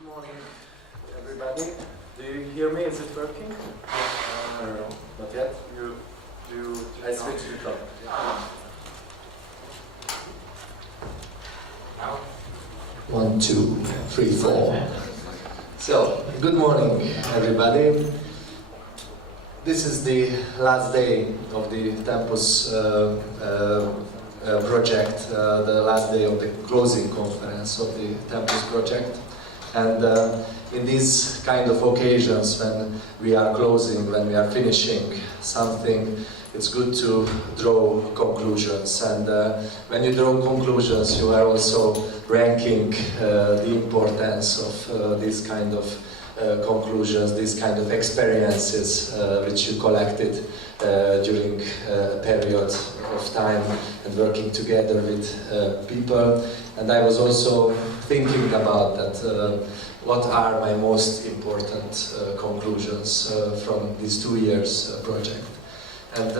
Good morning, everybody. Do you hear me? Is it working? I don't know. Not yet. I switched it on. Now. 1, 2, 3, 4. So, good morning, everybody. This is the last day of the Tempus project, the last day of the closing conference of the Tempus project. And in these kind of occasions, when we are closing, when we are finishing something, it's good to draw conclusions. And when you draw conclusions, you are also ranking the importance of these kind of conclusions, these kind of experiences which you collected during a period of time and working together with people. And I was also thinking about that, what are my most important conclusions from these 2 years project. And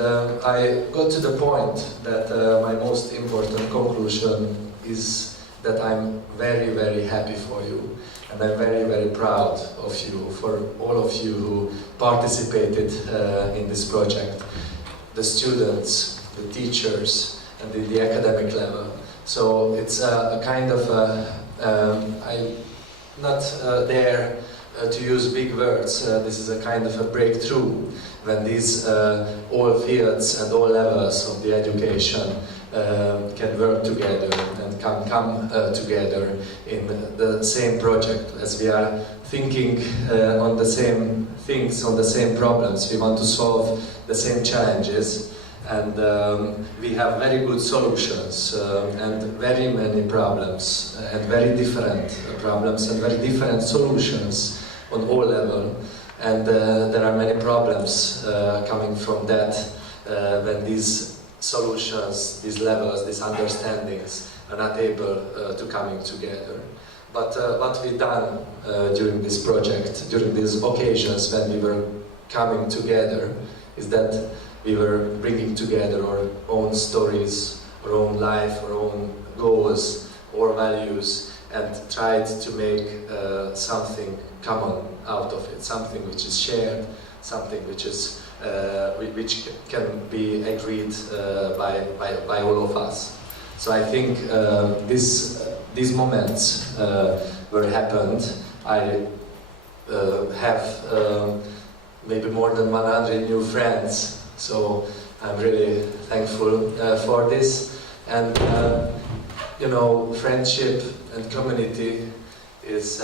I got to the point that my most important conclusion is that I'm very, very happy for you. And I'm very, very proud of you, for all of you who participated in this project. The students, the teachers, and the academic level. So it's a kind of, I'm not there to use big words. This is a kind of a breakthrough when these all fields and all levels of the education can work together and come together in the same project, as we are thinking on the same things, on the same problems. We want to solve the same challenges, and we have very good solutions and very many problems and very different problems and very different solutions on all levels. And there are many problems coming from that when these solutions, these levels, these understandings are not able to coming together. But what we done during this project, during these occasions when we were coming together, is that we were bringing together our own stories, our own life, our own goals, our values, and tried to make something common out of it, something which is shared, something which is which can be agreed by all of us. So I think these moments were happened. I have maybe more than 100 new friends, so I'm really thankful for this. And you know, friendship and community is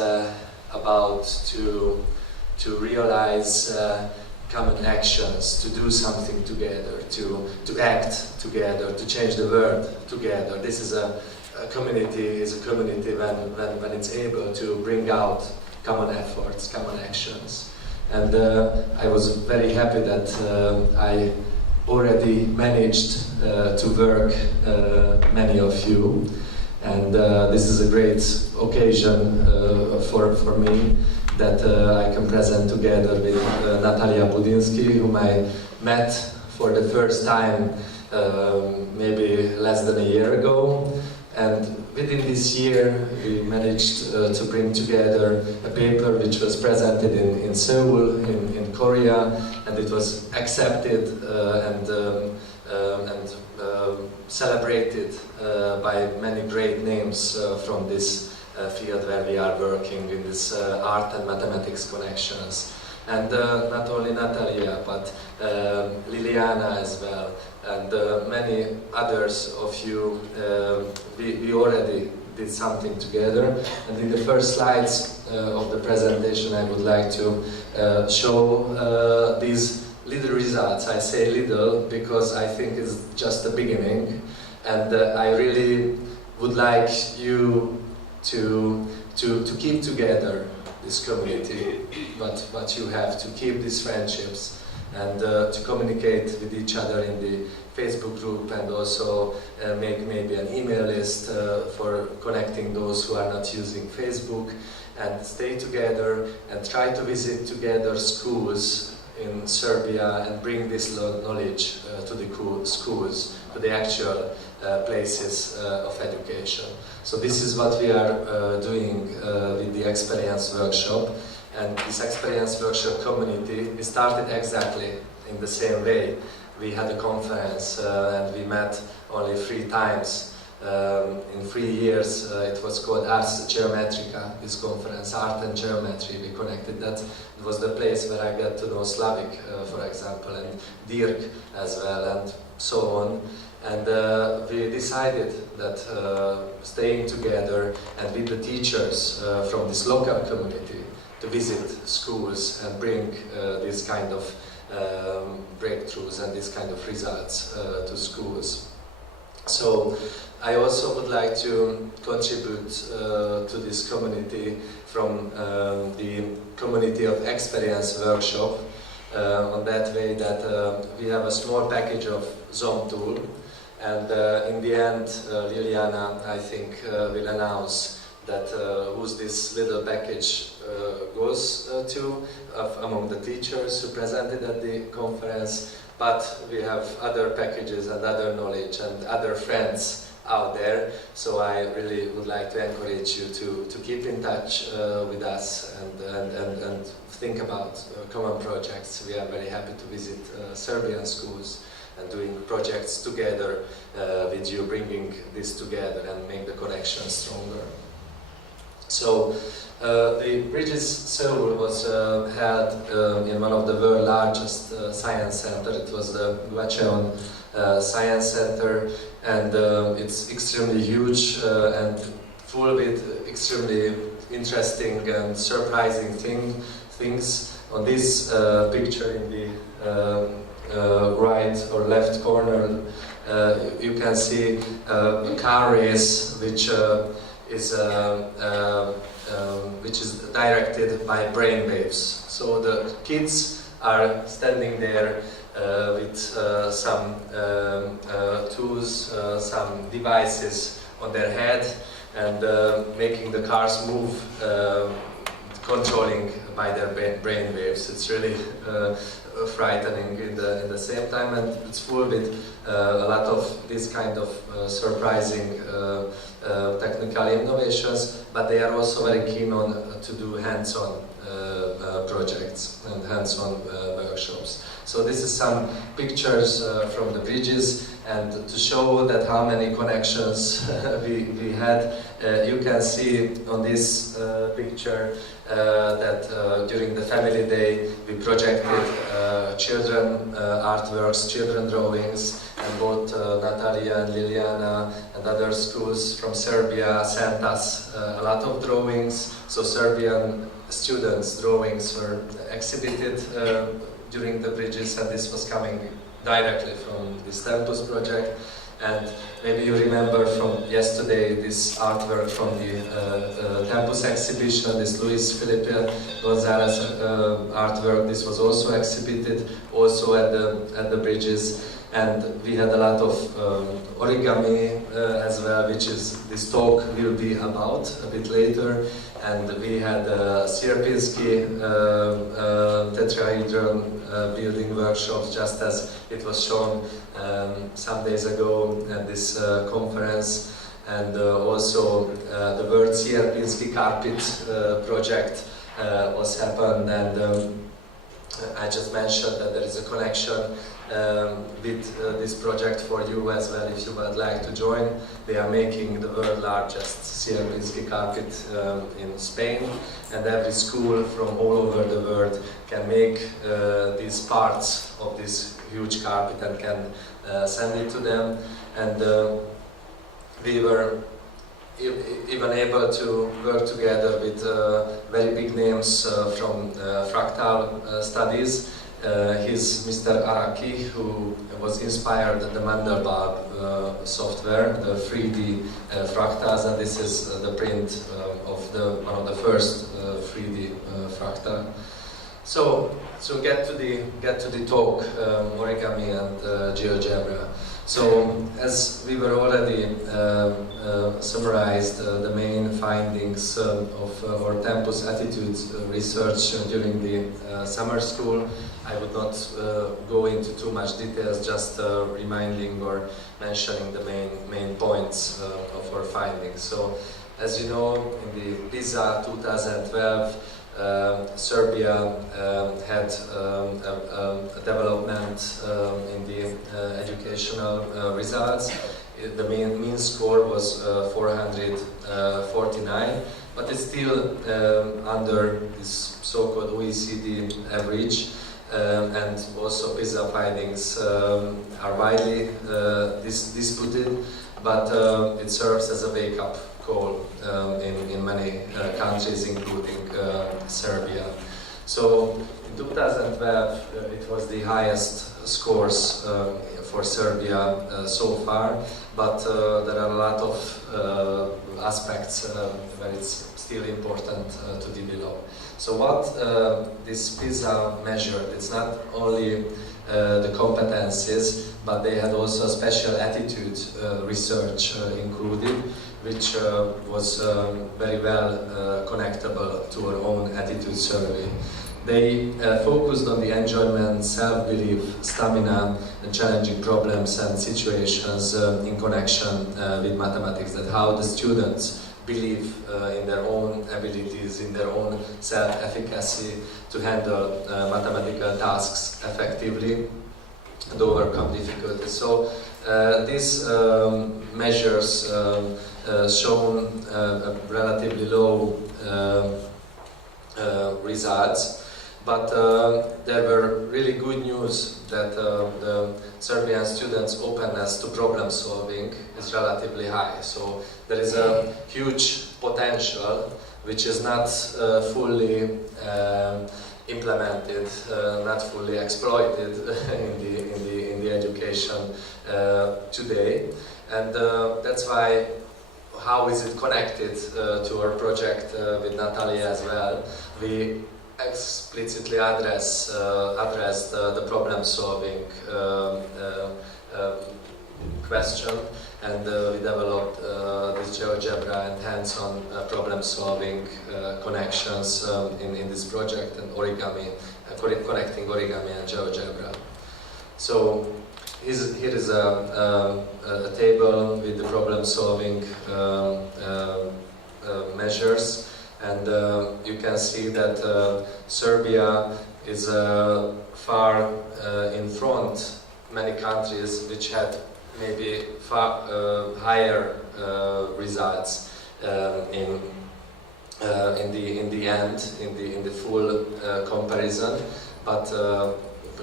about to realize common actions, to do something together, to act together, to change the world together. This is a community when it's able to bring out common efforts, common actions. And I was very happy that I already managed to work many of you. And this is a great occasion for me that I can present together with Natalia Budinsky, whom I met for the first time maybe less than a year ago. And within this year we managed to bring together a paper which was presented in Seoul, in Korea, and it was accepted and celebrated by many great names from this field where we are working in this art and mathematics connections. And not only Natalia, but Liliana as well, and many others of you, we already did something together. And in the first slides of the presentation I would like to show these little results. I say little because I think it's just the beginning, and I really would like you to keep together this community, but you have to keep these friendships and to communicate with each other in the Facebook group, and also make maybe an email list for connecting those who are not using Facebook, and stay together and try to visit together schools in Serbia and bring this knowledge to the schools, to the actual places of education. So this is what we are doing with the experience workshop. And this experience workshop community, we started exactly in the same way. We had a conference and we met only 3 times. In 3 years, it was called Ars Geometrica, this conference, Art and Geometry. We connected that. It was the place where I got to know Slavic, for example, and Dirk as well, and so on. And we decided that staying together and with the teachers from this local community to visit schools and bring this kind of breakthroughs and this kind of results to schools. So I also would like to contribute to this community from the community of experience workshop on that way that we have a small package of Zoom tool, and in the end Liliana, I think, will announce that who's this little package goes to among the teachers who presented at the conference. But we have other packages and other knowledge and other friends out there, so I really would like to encourage you to keep in touch with us and think about common projects. We are very happy to visit Serbian schools and doing projects together with you, bringing this together and make the connection stronger. So the Bridges Seoul was held in one of the world's largest science centers. It was the Gwacheon Science Center, and it's extremely huge and full with extremely interesting and surprising things. On this picture in the right or left corner, you can see a car race which is directed by brain waves. So the kids are standing there with some tools, some devices on their head, and making the cars move, controlling by their brain waves. It's really frightening in the same time, and it's full with a lot of this kind of surprising technical innovations, but they are also very keen on to do hands-on projects and hands-on workshops. So this is some pictures from the bridges, and to show that how many connections we had, you can see on this picture that during the family day we projected children artworks, children drawings, and both Natalia and Liliana and other schools from Serbia sent us a lot of drawings. So Serbian students' drawings were exhibited during the bridges, and this was coming directly from this Tempus project. And maybe you remember from yesterday this artwork from the Tempus exhibition, this Luis Felipe Gonzalez artwork. This was also exhibited also at the bridges. And we had a lot of origami as well, which is this talk will be about a bit later. And we had Sierpinski tetrahedron building workshops, just as it was shown some days ago at this conference. And also the World Sierpinski Carpet project was happened, and I just mentioned that there is a connection with this project for you as well, if you would like to join. They are making the world's largest Sierpinski carpet in Spain, and every school from all over the world can make these parts of this huge carpet and can send it to them. And we were even able to work together with very big names from fractal studies. He's Mr. Araki, who was inspired at the Mandelbrot software, the 3D fractals, and this is the print of one of the first 3D fractal. So get to the talk, Origami and GeoGebra. So, as we were already summarized the main findings of our Tempus Attitude research during the summer school, I would not go into too much details, just reminding or mentioning the main points of our findings. So, as you know, in the PISA 2012, Serbia had a development in the educational results. The mean score was 449, but it's still under this so-called OECD average, and also PISA findings are widely disputed, but it serves as a wake-up call in many countries, including Serbia. So in 2012, it was the highest scores for Serbia so far, but there are a lot of aspects where it's still important to develop. So what this PISA measured, it's not only the competencies, but they had also special attitude research included, which was very well connectable to our own attitude survey. They focused on the enjoyment, self-belief, stamina, and challenging problems and situations in connection with mathematics, that how the students believe in their own abilities, in their own self-efficacy to handle mathematical tasks effectively and overcome difficulties. So these measures shown relatively low results, but there were really good news that the Serbian students' openness to problem solving is relatively high. So there is a huge potential which is not fully implemented, not fully exploited in the education today, and that's why. How is it connected to our project with Natalia as well? We explicitly addressed the problem-solving question, and we developed this GeoGebra and hands-on problem-solving connections in this project, and Origami, connecting Origami and GeoGebra. So here is a table with the problem-solving measures, and you can see that Serbia is far in front. Many countries which had maybe far higher results in the end, in the full comparison, but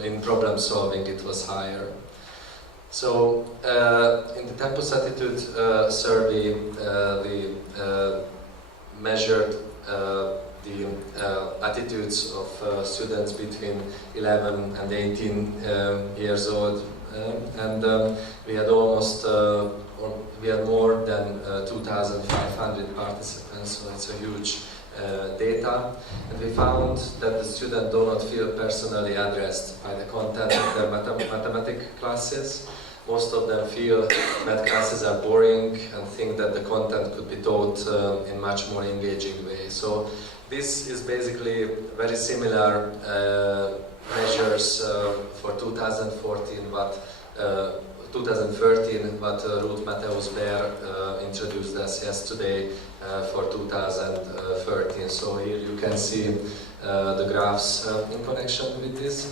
in problem-solving it was higher. So, in the Tempus Attitude survey, we measured the attitudes of students between 11 and 18 years old, and we had we had more than 2,500 participants, so it's a huge data, and we found that the students do not feel personally addressed by the content of their mathematics classes. Most of them feel math classes are boring and think that the content could be taught in much more engaging way. So this is basically very similar measures for 2013, what Ruth Matthews-Beer introduced us yesterday for 2013. So here you can see the graphs in connection with this.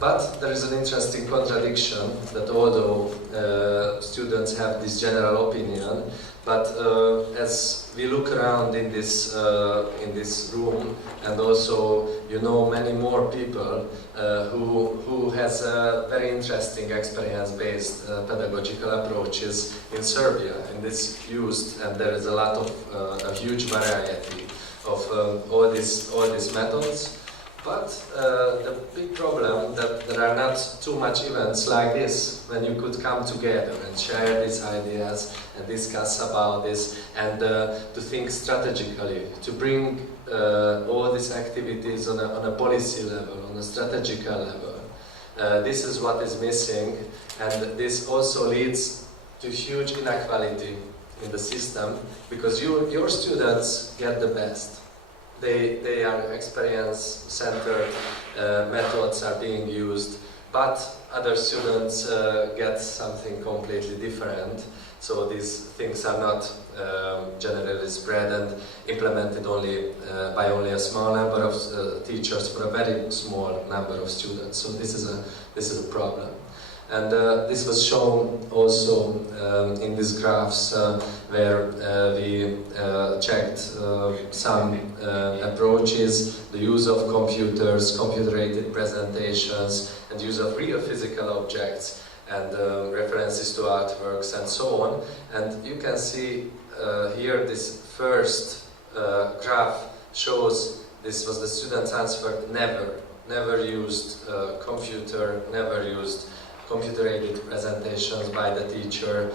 But there is an interesting contradiction that although students have this general opinion, but as we look around in this room, and also many more people who has a very interesting experience-based pedagogical approaches in Serbia, and this used, and there is a lot of a huge variety of all these methods. But the big problem that there are not too much events like this, when you could come together and share these ideas and discuss about this, and to think strategically, to bring all these activities on a policy level, on a strategical level, This is what is missing, and this also leads to huge inequality in the system, because your students get the best. They are experience-centered, methods are being used, but other students get something completely different. So these things are not generally spread and implemented by only a small number of teachers for a very small number of students. So this is a problem. And this was shown also in these graphs where we checked some approaches, the use of computers, computer-aided presentations, and use of real physical objects, and references to artworks and so on. And you can see here this first graph shows this was the students answered never used computer, never used computer-aided presentations by the teacher,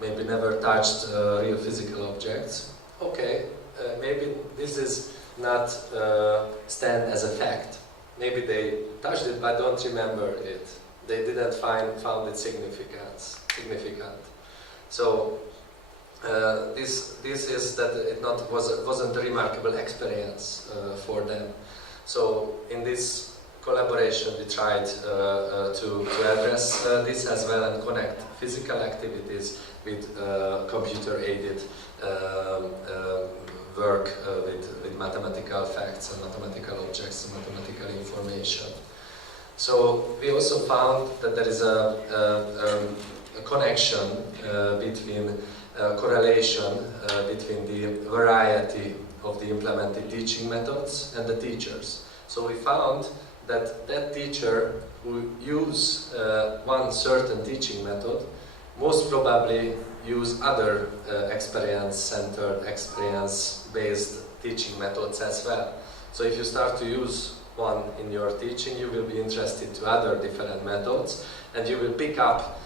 maybe never touched real physical objects. Okay, maybe this is not stand as a fact. Maybe they touched it but don't remember it. They didn't found it significant. So this is that it wasn't a remarkable experience for them. So in this collaboration we tried to address this as well and connect physical activities with computer-aided work with mathematical facts and mathematical objects and mathematical information. So we also found that there is a connection between correlation between the variety of the implemented teaching methods and the teachers. So we found that teacher who use one certain teaching method most probably use other experience-centered, experience-based teaching methods as well. So if you start to use one in your teaching, you will be interested to other different methods, and you will pick up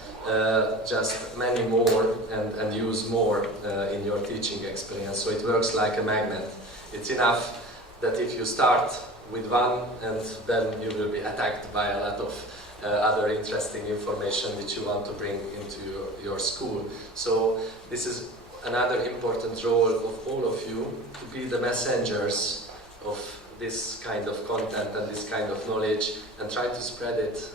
just many more and use more in your teaching experience. So it works like a magnet. It's enough that if you start with one, and then you will be attacked by a lot of other interesting information which you want to bring into your school. So this is another important role of all of you, to be the messengers of this kind of content and this kind of knowledge, and try to spread it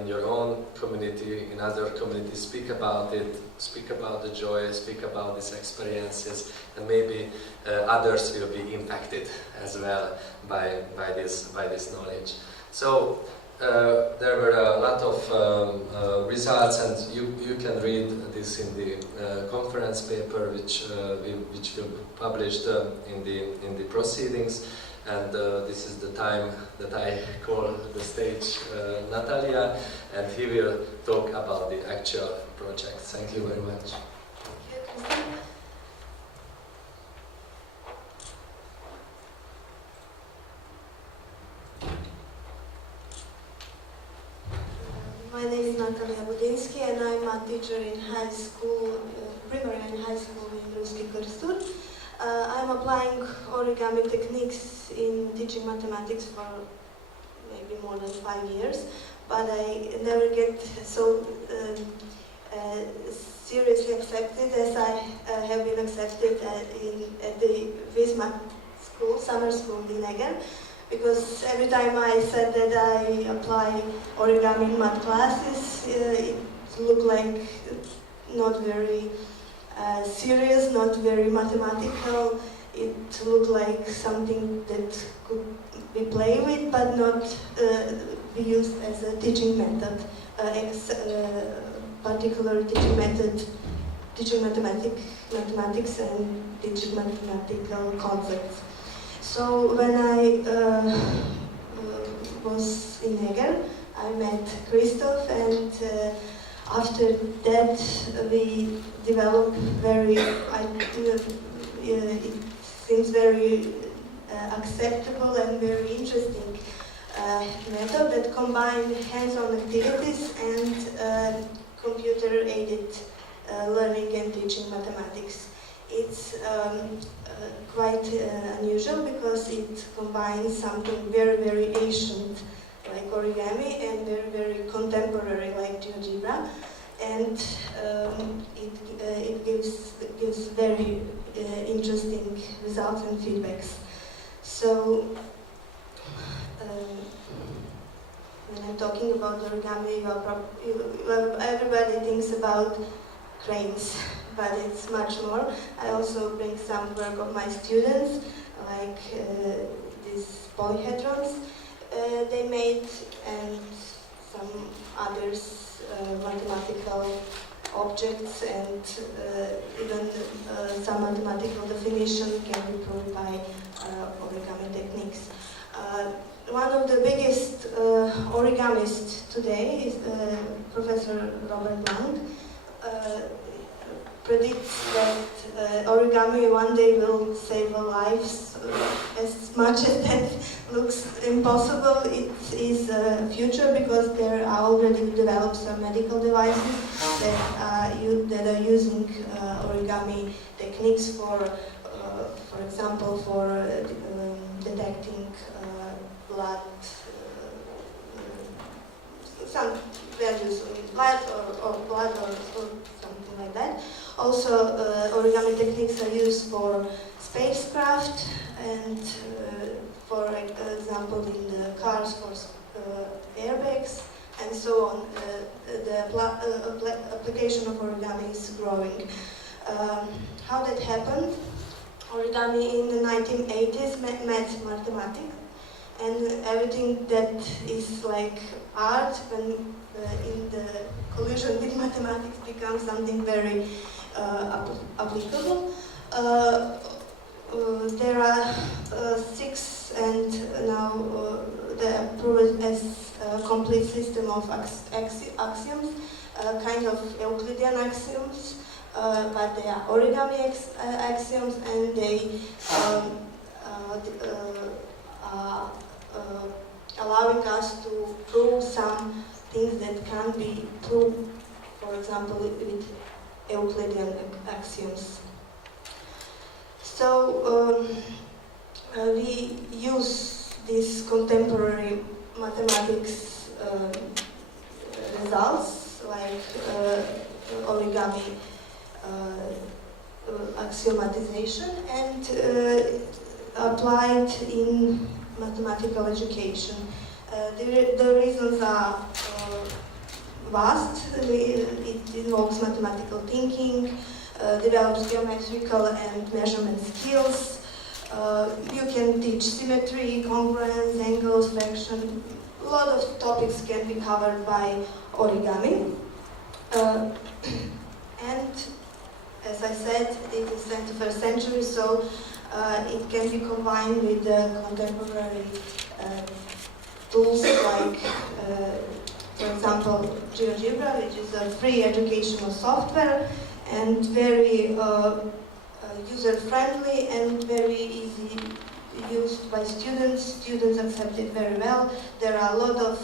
in your own community, in other communities. Speak about it, speak about the joy, speak about these experiences, and maybe others will be impacted as well by this knowledge. So there were a lot of results, and you can read this in the conference paper which will be published in the proceedings. And this is the time that I call the stage Natalia, and he will talk about the actual project. Thank you very much. Thank you, Kristof. My name is Natalia Budinsky, and I'm a teacher in high school, primary and high school in Univerzitet Kristof. I'm applying origami techniques in teaching mathematics for maybe more than 5 years, but I never get so seriously accepted as I have been accepted at the VisMath school, summer school in Eger, because every time I said that I apply origami in math classes, it looked like not very serious, not very mathematical. It looked like something that could be played with, but not be used as a teaching method, particular teaching method, teaching mathematics and teaching mathematical concepts. So when I was in Eger, I met Kristof, and after that we developed it seems very acceptable and very interesting method that combined hands-on activities and computer-aided learning and teaching mathematics. It's quite unusual because it combines something very, very ancient like Origami, and they're very contemporary like GeoGebra, and it gives very interesting results and feedbacks. So when I'm talking about origami, everybody thinks about cranes, but it's much more. I also bring some work of my students, like these polyhedrons they made, and some others, mathematical objects, and even some mathematical definition can be proved by origami techniques. One of the biggest origamists today is Professor Robert Lang. Predicts that origami one day will save lives. As much as that looks impossible, it is a future, because there are already developed some medical devices that are using origami techniques for example, for detecting blood, some values in blood or blood or something like that. Also, origami techniques are used for spacecraft and, for example, in the cars for airbags and so on. The application of origami is growing. How that happened? Origami in the 1980s met mathematics, and everything that is like art, when in the collision with mathematics, becomes something very applicable. There are 6, and now they are proved as a complete system of axioms, kind of Euclidean axioms, but they are origami axioms, and they allowing us to prove some things that can be proved, for example, with Euclidean axioms. So we use these contemporary mathematics results, like origami axiomatization, and applied in mathematical education. The reasons are vast. It involves mathematical thinking, develops geometrical and measurement skills. You can teach symmetry, congruence, angles, fraction. A lot of topics can be covered by origami. And as I said, it is 21st century, so it can be combined with the contemporary tools like, for example, GeoGebra, which is a free educational software and very user-friendly and very easy used by students. Students accept it very well. There are a lot of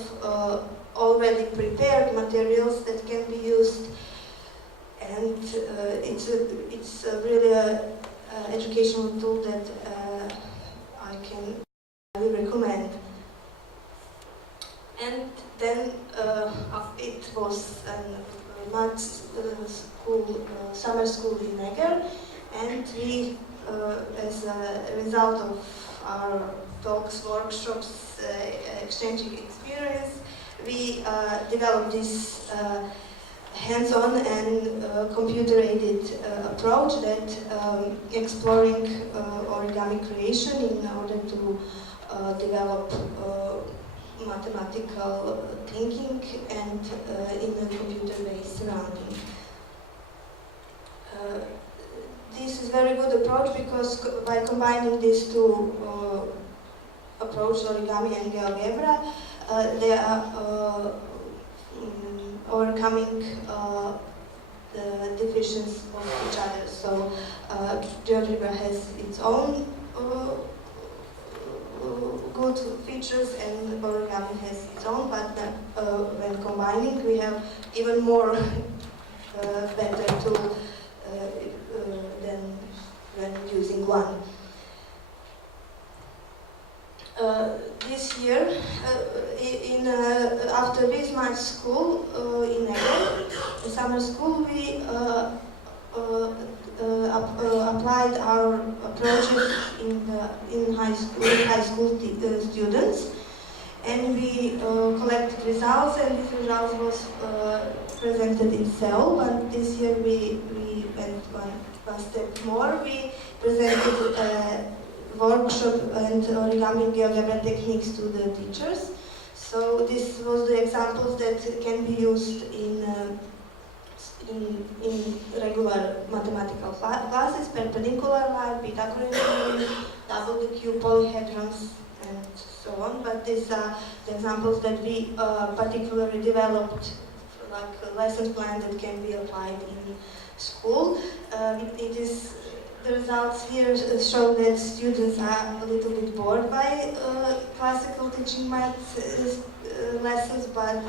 already prepared materials that can be used, and it's really an educational tool that I can highly recommend. And then it was a math school, summer school in Eger, and we, as a result of our talks, workshops, exchanging experience, we developed this hands-on and computer-aided approach that exploring origami creation in order to develop mathematical thinking and in a computer-based surrounding. This is a very good approach, because by combining these two approaches, origami and GeoGebra, they are overcoming the deficiencies of each other. So GeoGebra has its own good features, and origami has its own, but when combining, we have even more better tool than when using one. this year, after VisMath school in Eger, the summer school, we applied our project in high school students, and we collected results, and these results was presented in cell. But this year we went one step more. We presented a workshop and origami and GeoGebra techniques to the teachers. So this was the examples that can be used in regular mathematical classes: perpendicular line, Pythagorean theorem, double the cube, polyhedrons, and so on. But these are the examples that we particularly developed, like a lesson plan that can be applied in school. The results here show that students are a little bit bored by classical teaching math lessons, but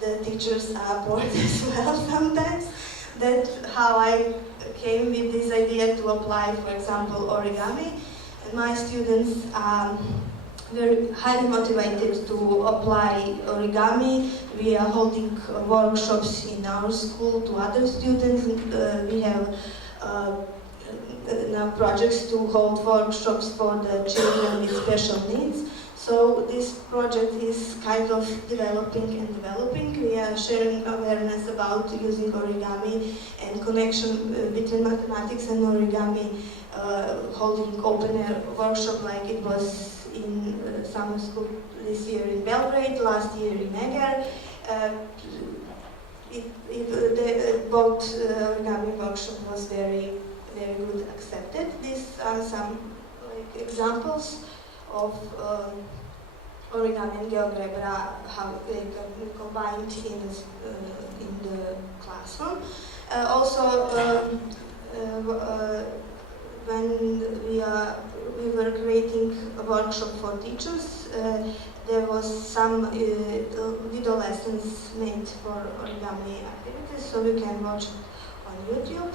the teachers are bored as well sometimes. That's how I came with this idea to apply, for example, origami. And my students are very highly motivated to apply origami. We are holding workshops in our school to other students. We have now projects to hold workshops for the children with special needs. So this project is kind of developing. We are sharing awareness about using origami and connection between mathematics and origami, holding open air workshop like it was in summer school this year in Belgrade, last year in Eger. Both origami workshop was very good accepted. These are some examples of origami and GeoGebra, how they can be combined in the classroom. When we were creating a workshop for teachers, there was some video lessons made for origami activities, so you can watch on YouTube.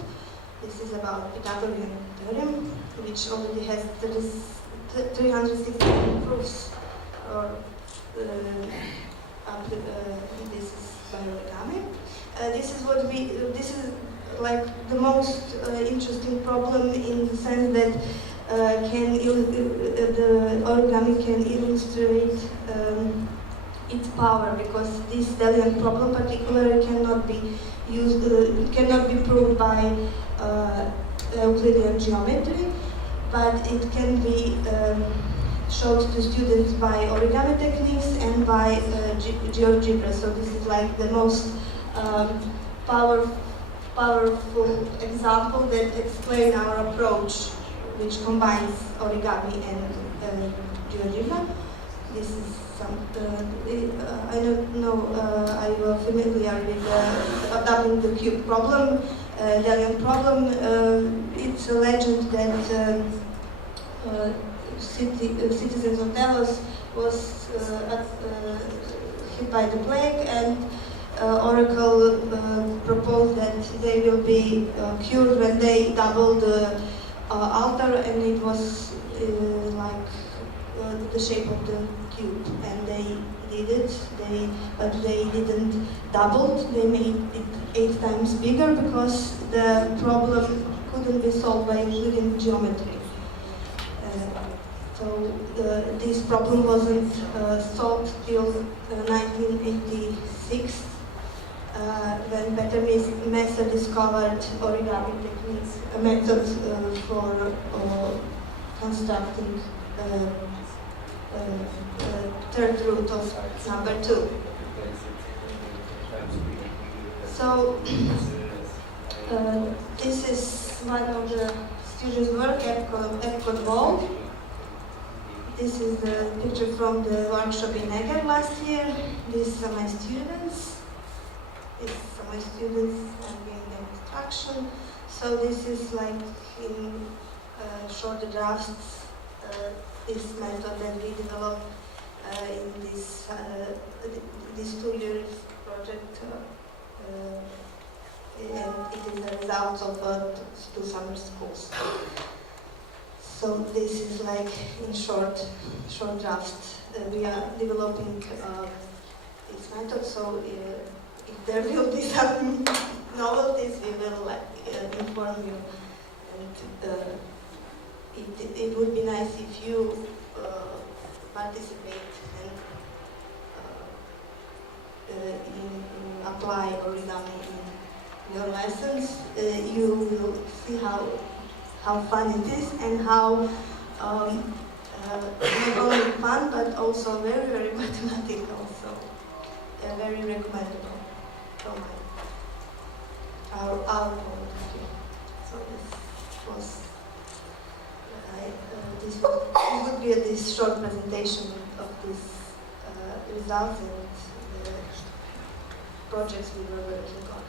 This is about Pythagorean theorem, which already has 360 proofs. This is by origami. This is like the most interesting problem in the sense that the origami can illustrate its power, because this Delian problem particularly cannot be proved by Euclidean geometry, but it can be showed to students by origami techniques and by GeoGebra. So this is like the most powerful example that explains our approach, which combines origami and GeoGebra. This is some, I don't know, are you familiar with adapting the cube problem, Delian problem? It's a legend that citizens of Delos was hit by the plague, and Oracle proposed that they will be cured when they double the altar, and it was like the shape of the cube, and they did it. But they didn't double it. They made it 8 times bigger because the problem couldn't be solved by Euclidean geometry. So this problem wasn't solved till 1986, when Peter Messer discovered origami techniques, a method for constructing third root of number 2. So this is one of the students' work at Epcot Ball. This is the picture from the workshop in Eger last year. These are my students. I'm giving them instruction. So this is like in short drafts, this method that we developed in this 2 years project, and it is the result of 2 summer schools. So this is like in short draft. We are developing this method, so if there will be some novelties, we will inform you. And it would be nice if you participate and apply origami in your lessons. You will see how fun it is and how not only fun but also very, very mathematical. So very recommendable from our point of view. So this would be this short presentation of these results and the projects we were working on.